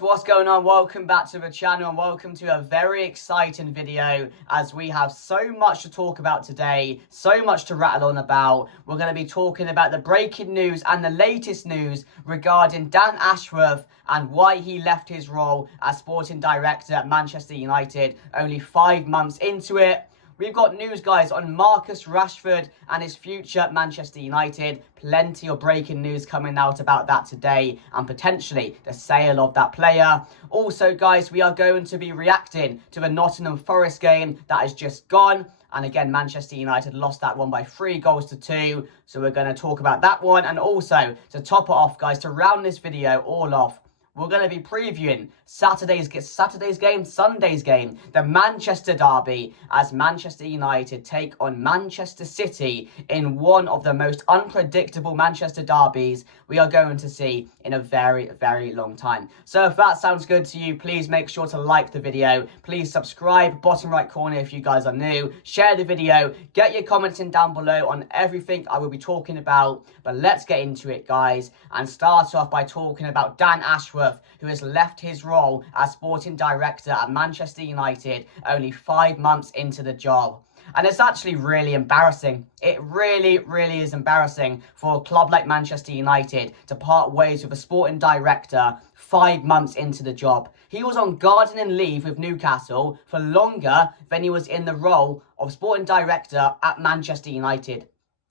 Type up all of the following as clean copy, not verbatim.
guys, what's going on? Welcome back to the channel and welcome to a very exciting video as we have so much to talk about today, so much to rattle on about. We're going to be talking about the breaking news and the latest news regarding Dan Ashworth and why he left his role as sporting director at Manchester United only 5 months into it. We've got news, guys, on Marcus Rashford and his future at Manchester United. Plenty of breaking news coming out about that today and potentially the sale of that player. Also, guys, we are going to be reacting to the Nottingham Forest game that has just gone. And again, Manchester United lost that one by 3-2. So we're going to talk about that one. And also, to top it off, guys, to round this video all off, we're going to be previewing Sunday's game, the Manchester derby, as Manchester United take on Manchester City in one of the most unpredictable Manchester derbies we are going to see in a very, very long time. So if that sounds good to you, please make sure to like the video. Please subscribe, bottom right corner if you guys are new. Share the video. Get your comments in down below on everything I will be talking about. But let's get into it, guys, and start off by talking about Dan Ashworth, who has left his role as sporting director at Manchester United only 5 months into the job. And it's actually really embarrassing. It really, really is embarrassing for a club like Manchester United to part ways with a sporting director 5 months into the job. He was on gardening leave with Newcastle for longer than he was in the role of sporting director at Manchester United.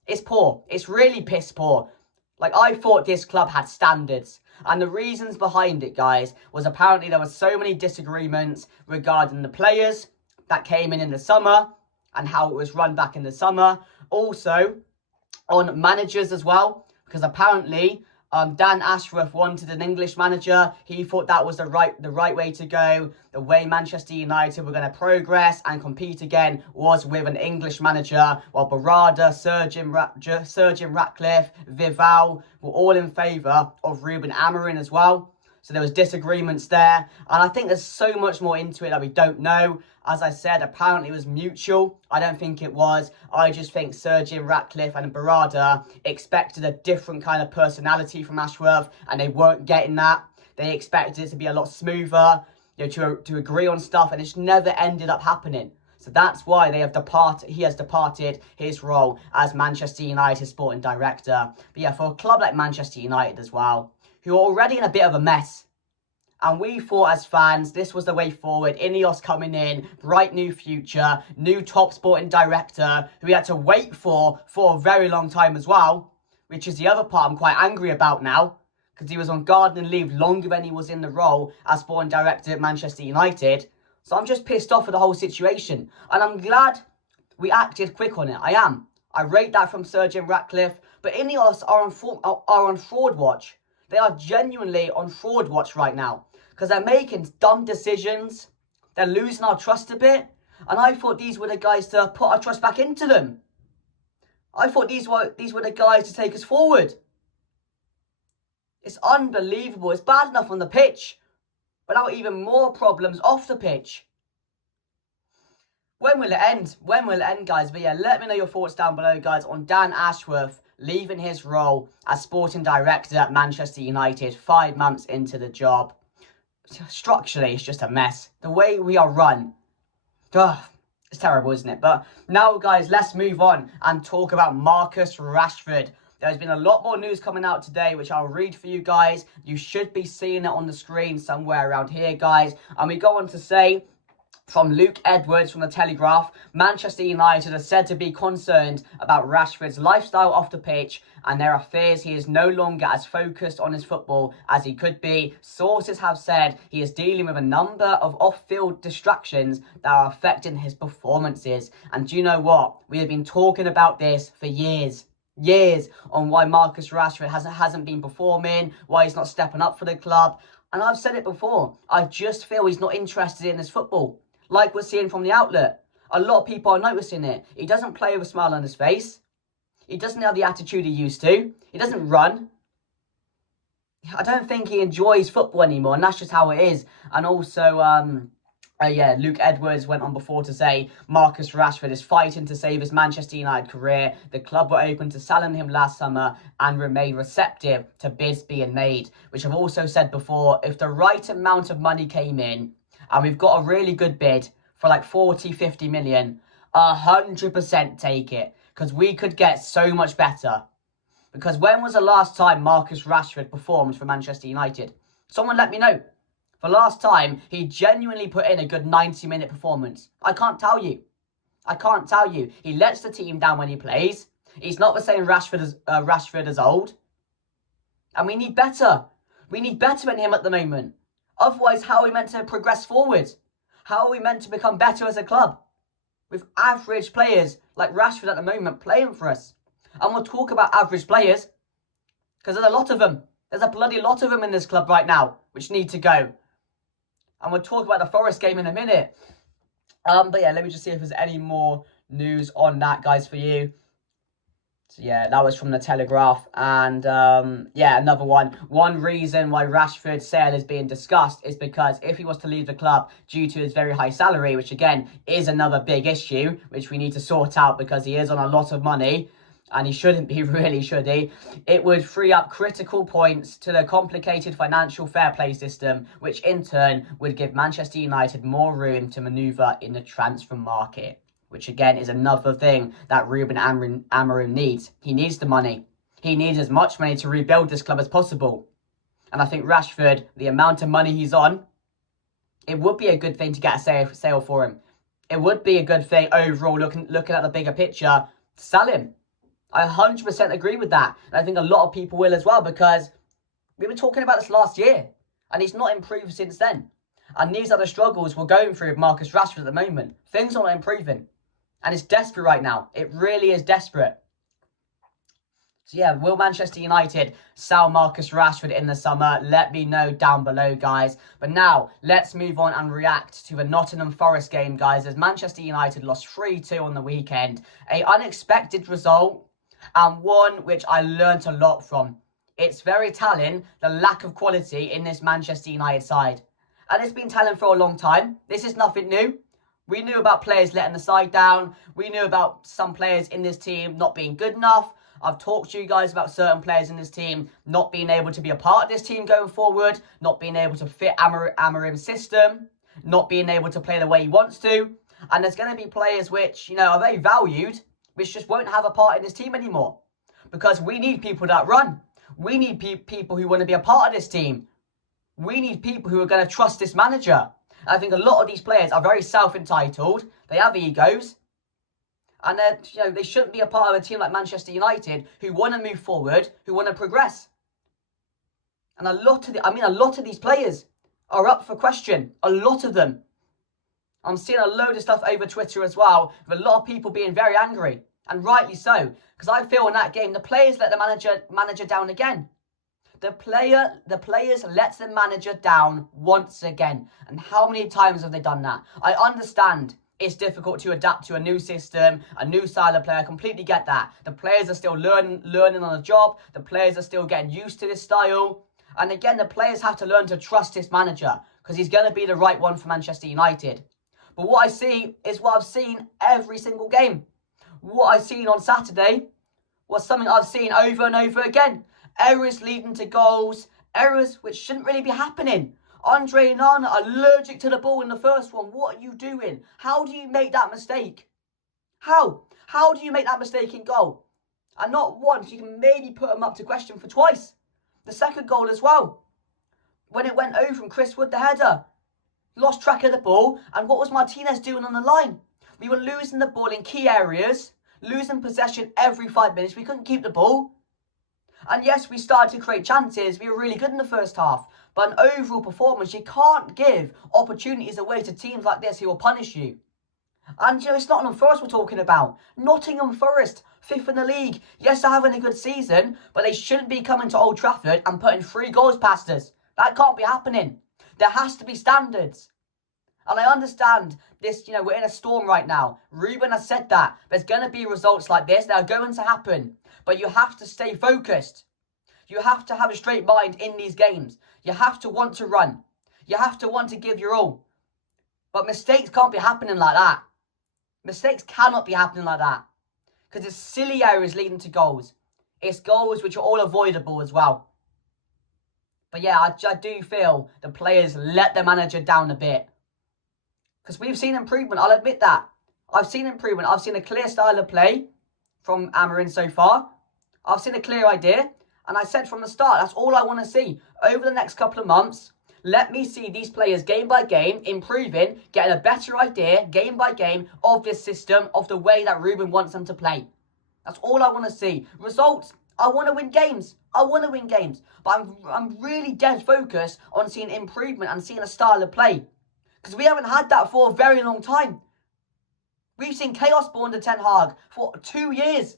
It's poor. It's really piss poor. Like, I thought this club had standards. And the reasons behind it, guys, was apparently there were so many disagreements regarding the players that came in the summer and how it was run back in the summer. Also, on managers as well, because apparently Dan Ashworth wanted an English manager. He thought that was the right way to go. The way Manchester United were going to progress and compete again was with an English manager, while Barada, Sir Jim Ratcliffe, Vival were all in favour of Ruben Amorim as well. So there was disagreements there. And I think there's so much more into it that we don't know. As I said, apparently it was mutual. I don't think it was. I just think Sir Jim Ratcliffe and Barada expected a different kind of personality from Ashworth, and they weren't getting that. They expected it to be a lot smoother, you know, to agree on stuff, and it's never ended up happening. So that's why he has departed his role as Manchester United sporting director. But yeah, for a club like Manchester United as well, who are already in a bit of a mess. And we thought as fans, this was the way forward. Ineos coming in, bright new future, new top sporting director, who we had to wait for a very long time as well, which is the other part I'm quite angry about now, because he was on gardening leave longer than he was in the role as sporting director at Manchester United. So I'm just pissed off with the whole situation. And I'm glad we acted quick on it. I am. I rate that from Sir Jim Ratcliffe. But Ineos are on fraud watch. They are genuinely on fraud watch right now, because they're making dumb decisions. They're losing our trust a bit. And I thought these were the guys to put our trust back into them. I thought these were the guys to take us forward. It's unbelievable. It's bad enough on the pitch, but now even more problems off the pitch. When will it end? When will it end, guys? But yeah, let me know your thoughts down below, guys, on Dan Ashworth leaving his role as sporting director at Manchester United 5 months into the job. Structurally, it's just a mess. The way we are run, it's terrible, isn't it? But now, guys, let's move on and talk about Marcus Rashford. There's been a lot more news coming out today, which I'll read for you guys. You should be seeing it on the screen somewhere around here, guys. And we go on to say, from Luke Edwards from the Telegraph, Manchester United are said to be concerned about Rashford's lifestyle off the pitch, and there are fears he is no longer as focused on his football as he could be. Sources have said he is dealing with a number of off-field distractions that are affecting his performances. And do you know what? We have been talking about this for years on why Marcus Rashford hasn't been performing, why he's not stepping up for the club. And I've said it before, I just feel he's not interested in his football. Like we're seeing from the outlet. A lot of people are noticing it. He doesn't play with a smile on his face. He doesn't have the attitude he used to. He doesn't run. I don't think he enjoys football anymore, and that's just how it is. And also, Yeah, Luke Edwards went on before to say Marcus Rashford is fighting to save his Manchester United career. The club were open to selling him last summer and remain receptive to bids being made. Which I've also said before, if the right amount of money came in and we've got a really good bid for like 40, 50 million, 100% take it. Because we could get so much better. Because when was the last time Marcus Rashford performed for Manchester United? Someone let me know. For last time, he genuinely put in a good 90-minute performance. I can't tell you. I can't tell you. He lets the team down when he plays. He's not the same Rashford as old. And we need better. We need better in him at the moment. Otherwise, how are we meant to progress forward? How are we meant to become better as a club? With average players like Rashford at the moment playing for us. And we'll talk about average players. Because there's a lot of them. There's a bloody lot of them in this club right now, which need to go. And we'll talk about the Forest game in a minute. But yeah, let me just see if there's any more news on that, guys, for you. So yeah, that was from the Telegraph. And yeah, another one. One reason why Rashford's sale is being discussed is because if he was to leave the club due to his very high salary, which again is another big issue, which we need to sort out because he is on a lot of money. And he shouldn't be, really, should he? It would free up critical points to the complicated financial fair play system, which in turn would give Manchester United more room to manoeuvre in the transfer market. Which again is another thing that Ruben Amorim needs. He needs the money. He needs as much money to rebuild this club as possible. And I think Rashford, the amount of money he's on, it would be a good thing to get a sale for him. It would be a good thing overall, looking at the bigger picture, to sell him. I 100% agree with that. And I think a lot of people will as well, because we were talking about this last year and he's not improved since then. And these are the struggles we're going through with Marcus Rashford at the moment. Things are not improving. And it's desperate right now. It really is desperate. So yeah, will Manchester United sell Marcus Rashford in the summer? Let me know down below, guys. But now, let's move on and react to the Nottingham Forest game, guys, as Manchester United lost 3-2 on the weekend. An unexpected result, and one which I learnt a lot from. It's very telling, the lack of quality in this Manchester United side. And it's been telling for a long time. This is nothing new. We knew about players letting the side down. We knew about some players in this team not being good enough. I've talked to you guys about certain players in this team not being able to be a part of this team going forward, not being able to fit Amorim's system, not being able to play the way he wants to. And there's going to be players which, are very valued, which just won't have a part in this team anymore. Because we need people that run. We need people who want to be a part of this team. We need people who are going to trust this manager. And I think a lot of these players are very self-entitled. They have egos. And they shouldn't be a part of a team like Manchester United who want to move forward, who want to progress. And a lot of these players are up for question. A lot of them. I'm seeing a load of stuff over Twitter as well, with a lot of people being very angry. And rightly so, because I feel in that game, the players let the manager down again. The players let the manager down once again. And how many times have they done that? I understand it's difficult to adapt to a new system, a new style of play. I completely get that. The players are still learning on the job. The players are still getting used to this style. And again, the players have to learn to trust this manager, because he's going to be the right one for Manchester United. But what I see is what I've seen every single game. What I've seen on Saturday was something I've seen over and over again. Errors leading to goals. Errors which shouldn't really be happening. Andre Nana allergic to the ball in the first one. What are you doing? How do you make that mistake? How? How do you make that mistake in goal? And not once, you can maybe put him up to question for twice. The second goal as well. When it went over from Chris Wood, the header. Lost track of the ball. And what was Martinez doing on the line? We were losing the ball in key areas. Losing possession every 5 minutes. We couldn't keep the ball. And yes, we started to create chances. We were really good in the first half. But an overall performance, you can't give opportunities away to teams like this who will punish you. And it's Nottingham Forest we're talking about. Nottingham Forest, 5th in the league. Yes, they're having a good season, but they shouldn't be coming to Old Trafford and putting 3 goals past us. That can't be happening. There has to be standards. And I understand this, we're in a storm right now. Ruben has said that. There's going to be results like this. They are going to happen. But you have to stay focused. You have to have a straight mind in these games. You have to want to run. You have to want to give your all. But mistakes can't be happening like that. Mistakes cannot be happening like that. Because it's silly errors leading to goals. It's goals which are all avoidable as well. But yeah, I do feel the players let the manager down a bit. Because we've seen improvement, I'll admit that. I've seen improvement. I've seen a clear style of play from Amarin so far. I've seen a clear idea. And I said from the start, that's all I want to see. Over the next couple of months, let me see these players game by game improving, getting a better idea game by game of this system, of the way that Ruben wants them to play. That's all I want to see. Results, I want to win games. I want to win games. But I'm really dead focused on seeing improvement and seeing a style of play. Because we haven't had that for a very long time. We've seen chaos born to Ten Hag for 2 years.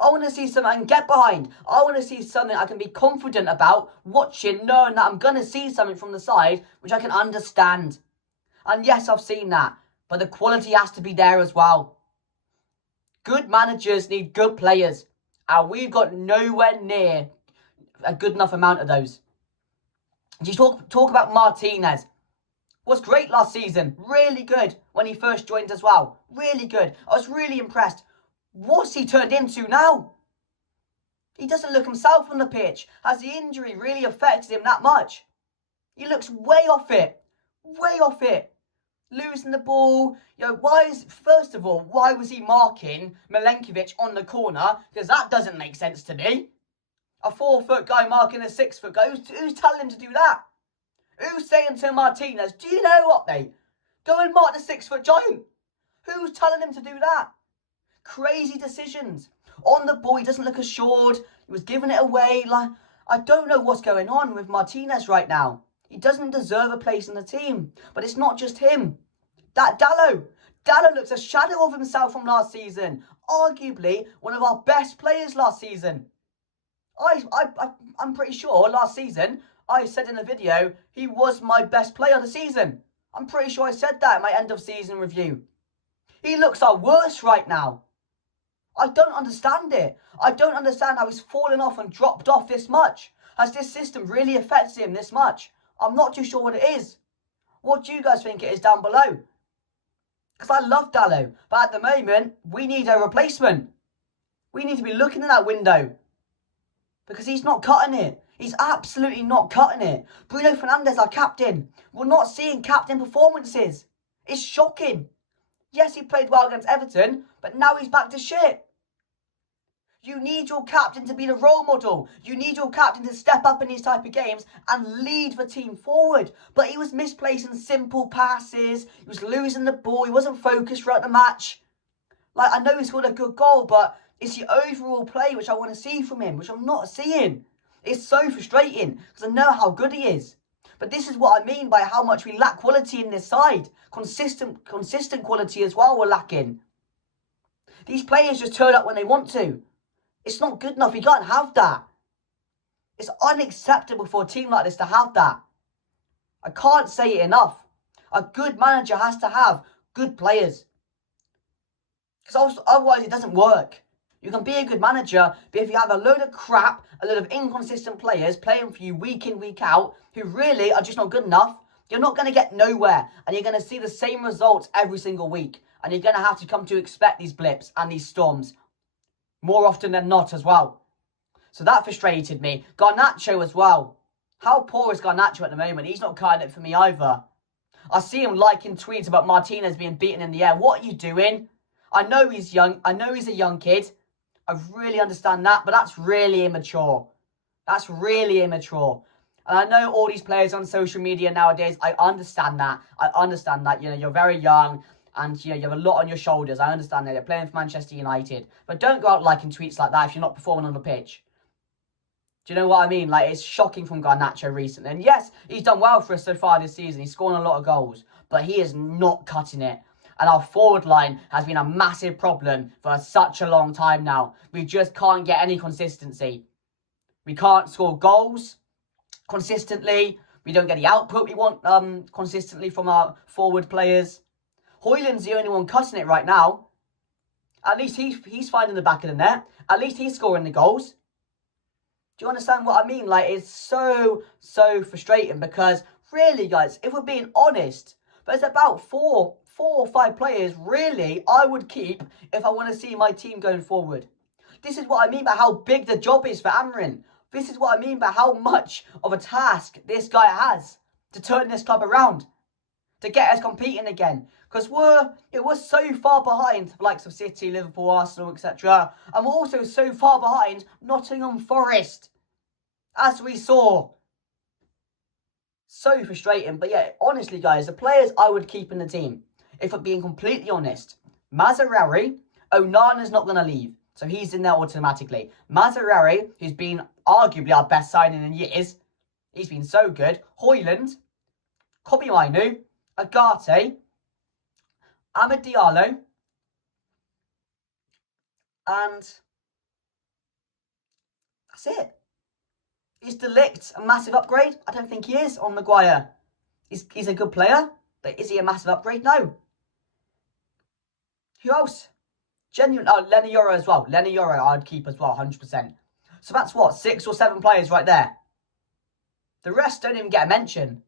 I want to see something I can get behind. I want to see something I can be confident about watching, knowing that I'm going to see something from the side which I can understand. And yes, I've seen that. But the quality has to be there as well. Good managers need good players. And we've got nowhere near a good enough amount of those. You talk about Martinez. Was great last season. Really good when he first joined as well. Really good. I was really impressed. What's he turned into now? He doesn't look himself on the pitch. Has the injury really affected him that much? He looks way off it. Way off it. Losing the ball. First of all, why was he marking Milenkovic on the corner? Because that doesn't make sense to me. A 4-foot guy marking a 6-foot guy. Who's telling him to do that? Who's saying to Martinez, do you know what, mate? Go and mark the 6-foot giant. Who's telling him to do that? Crazy decisions. On the ball, he doesn't look assured. He was giving it away. I don't know what's going on with Martinez right now. He doesn't deserve a place in the team. But it's not just him. That Dalot looks a shadow of himself from last season. Arguably one of our best players last season. I'm pretty sure last season, I said in a video, he was my best player of the season. I'm pretty sure I said that in my end of season review. He looks our worst right now. I don't understand it. I don't understand how he's fallen off and dropped off this much. Has this system really affected him this much? I'm not too sure what it is. What do you guys think it is down below? Because I love Dalot, but at the moment, we need a replacement. We need to be looking in that window. Because he's not cutting it. He's absolutely not cutting it. Bruno Fernandes, our captain. We're not seeing captain performances. It's shocking. Yes, he played well against Everton, but now he's back to shit. You need your captain to be the role model. You need your captain to step up in these type of games and lead the team forward. But he was misplacing simple passes. He was losing the ball. He wasn't focused throughout the match. I know he scored a good goal, but it's the overall play which I want to see from him, which I'm not seeing. It's so frustrating because I know how good he is. But this is what I mean by how much we lack quality in this side. Consistent quality as well we're lacking. These players just turn up when they want to. It's not good enough. We can't have that. It's unacceptable for a team like this to have that. I can't say it enough. A good manager has to have good players. Because otherwise it doesn't work. You can be a good manager, but if you have a load of crap, a load of inconsistent players playing for you week in, week out, who really are just not good enough, you're not going to get nowhere. And you're going to see the same results every single week. And you're going to have to come to expect these blips and these storms. More often than not as well. So that frustrated me. Garnacho as well. How poor is Garnacho at the moment? He's not cutting it for me either. I see him liking tweets about Martinez being beaten in the air. What are you doing? I know he's young. I know he's a young kid. I really understand that, but that's really immature. That's really immature. And I know all these players on social media nowadays, I understand that. You're very young and you have a lot on your shoulders. I understand that. You're playing for Manchester United. But don't go out liking tweets like that if you're not performing on the pitch. Do you know what I mean? It's shocking from Garnacho recently. And yes, he's done well for us so far this season. He's scoring a lot of goals. But he is not cutting it. And our forward line has been a massive problem for such a long time now. We just can't get any consistency. We can't score goals consistently. We don't get the output we want consistently from our forward players. Højlund's the only one cutting it right now. At least he's finding the back of the net. At least he's scoring the goals. Do you understand what I mean? It's so frustrating because really, guys, if we're being honest, There's about four or five players, really, I would keep if I want to see my team going forward. This is what I mean by how big the job is for Amrin. This is what I mean by how much of a task this guy has to turn this club around, to get us competing again. Because we're so far behind the likes of City, Liverpool, Arsenal, etc. And we're also so far behind Nottingham Forest, as we saw. So frustrating. But yeah, honestly, guys, the players I would keep in the team, if I'm being completely honest, Mazraoui, Onana's not going to leave, so he's in there automatically. Mazraoui, who's been arguably our best signing in years, he's been so good. Højlund, Kobbie Mainoo, Agate, Amad Diallo, and that's it. Is De Ligt a massive upgrade? I don't think he is on Maguire. He's a good player, but is he a massive upgrade? No. Who else? Lenny Yoro as well. Lenny Yoro I'd keep as well, 100%. So that's what, 6 or 7 players right there. The rest don't even get a mention.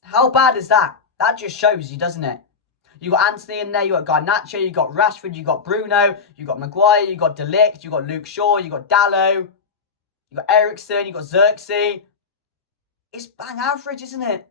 How bad is that? That just shows you, doesn't it? You got Anthony in there, you got Garnacho, you got Rashford, you got Bruno, you got Maguire, you got De Ligt, you got Luke Shaw, you got Dalot, you got Ericsson, you got Xerxes. It's bang average, isn't it?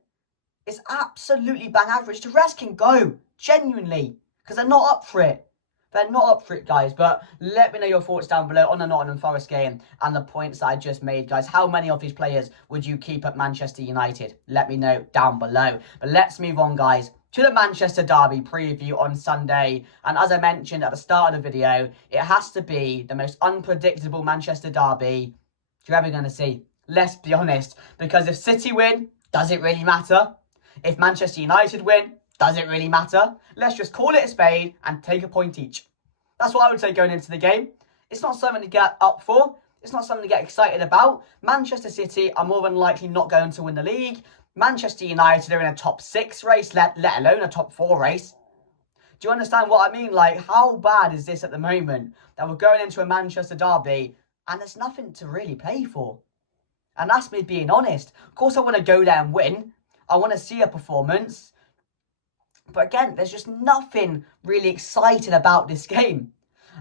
It's absolutely bang average. The rest can go, genuinely, because they're not up for it. They're not up for it, guys. But let me know your thoughts down below on the Nottingham Forest game and the points that I just made, guys. How many of these players would you keep at Manchester United? Let me know down below. But let's move on, guys, to the Manchester Derby preview on Sunday. And as I mentioned at the start of the video, it has to be the most unpredictable Manchester Derby you're ever going to see. Let's be honest. Because if City win, does it really matter? If Manchester United win, does it really matter? Let's just call it a spade and take a point each. That's what I would say going into the game. It's not something to get up for. It's not something to get excited about. Manchester City are more than likely not going to win the league. Manchester United are in a top 6 race, let alone a top 4 race. Do you understand what I mean? Like, how bad is this at the moment that we're going into a Manchester derby and there's nothing to really play for? And that's me being honest. Of course, I want to go there and win. I want to see a performance. But again, there's just nothing really exciting about this game.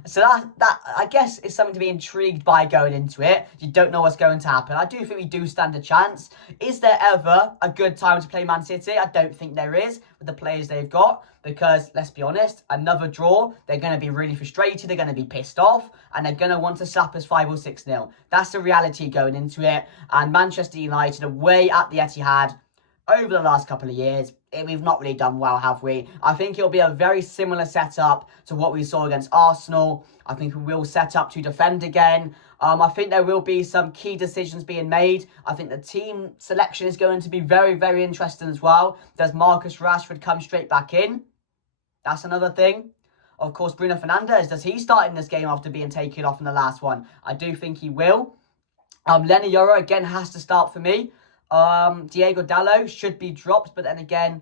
So that I guess is something to be intrigued by going into it. You don't know what's going to happen. I do think we do stand a chance. Is there ever a good time to play Man City? I don't think there is with the players they've got. Because, let's be honest, another draw, they're going to be really frustrated. They're going to be pissed off. And they're going to want to slap us 5 or 6-0. That's the reality going into it. And Manchester United away at the Etihad over the last couple of years, we've not really done well, have we? I think it'll be a very similar setup to what we saw against Arsenal. I think we will set up to defend again. I think there will be some key decisions being made. I think the team selection is going to be very, very interesting as well. Does Marcus Rashford come straight back in? That's another thing. Of course, Bruno Fernandes, does he start in this game after being taken off in the last one? I do think he will. Lenny Yoro, again, has to start for me. Diego Dalot should be dropped, but then again,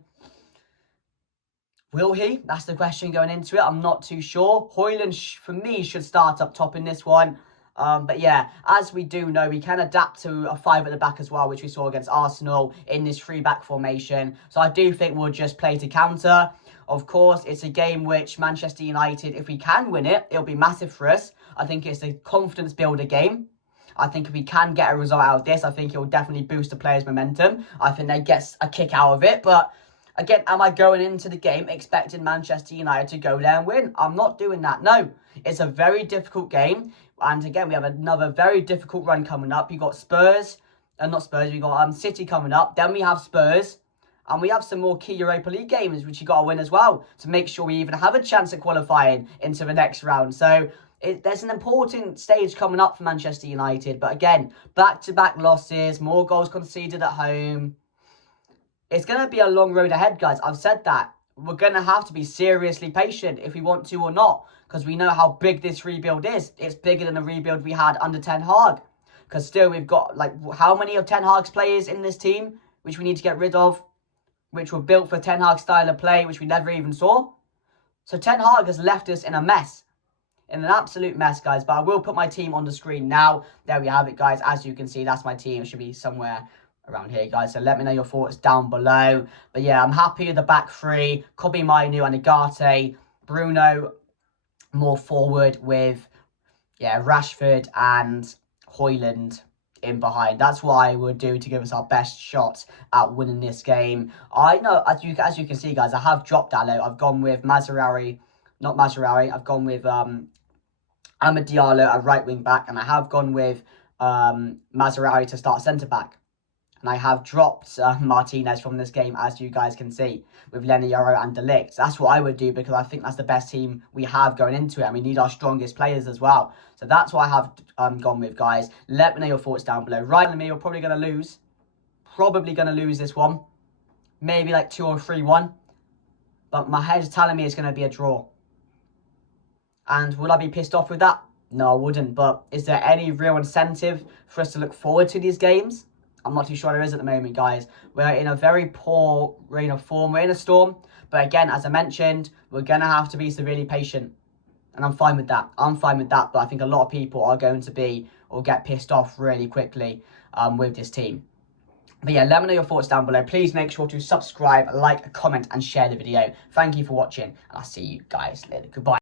will he? That's the question going into it. I'm not too sure. Højlund, for me, should start up top in this one. But yeah, as we do know, we can adapt to a 5 at the back as well, which we saw against Arsenal in this 3-back formation. So I do think we'll just play to counter. Of course, it's a game which Manchester United, if we can win it, it'll be massive for us. I think it's a confidence builder game. I think if we can get a result out of this, I think it will definitely boost the players' momentum. I think they get a kick out of it. But again, am I going into the game expecting Manchester United to go there and win? I'm not doing that. No, it's a very difficult game. And again, we have another very difficult run coming up. You've got Spurs, not Spurs, we've got City coming up. Then we have Spurs. And we have some more key Europa League games, which you got to win as well, to make sure we even have a chance at qualifying into the next round. So there's an important stage coming up for Manchester United. But again, back-to-back losses, more goals conceded at home. It's going to be a long road ahead, guys. I've said that. We're going to have to be seriously patient if we want to or not. Because we know how big this rebuild is. It's bigger than the rebuild we had under Ten Hag. Because still we've got, like, how many of Ten Hag's players in this team, which we need to get rid of, which were built for Ten Hag's style of play, which we never even saw. So Ten Hag has left us in a mess. In an absolute mess, guys. But I will put my team on the screen now. There we have it, guys. As you can see, that's my team. It should be somewhere around here, guys. So let me know your thoughts down below. But yeah, I'm happy with the back three. Kobe Mainu and Agate. Bruno more forward with, yeah, Rashford and Højlund in behind. That's what I would do to give us our best shot at winning this game. I know, as you can see, guys, I have dropped Dallo. I've gone with Mazraoui, not Mazraoui. I've gone with Amad Diallo at right wing back, and I have gone with Mazraoui to start centre back. And I have dropped Martinez from this game, as you guys can see, with Leniero and De Ligt. That's what I would do, because I think that's the best team we have going into it. And we need our strongest players as well. So that's what I have gone with, guys. Let me know your thoughts down below. Right on me, you're probably going to lose. Probably going to lose this one. Maybe like 2 or 3-1. But my head's telling me it's going to be a draw. And would I be pissed off with that? No, I wouldn't. But is there any real incentive for us to look forward to these games? I'm not too sure there is at the moment, guys. We're in a very poor reign of form. We're in a storm. But again, as I mentioned, we're going to have to be severely patient. And I'm fine with that. I'm fine with that. But I think a lot of people are going to be or get pissed off really quickly with this team. But yeah, let me know your thoughts down below. Please make sure to subscribe, like, comment, and share the video. Thank you for watching. And I'll see you guys later. Goodbye.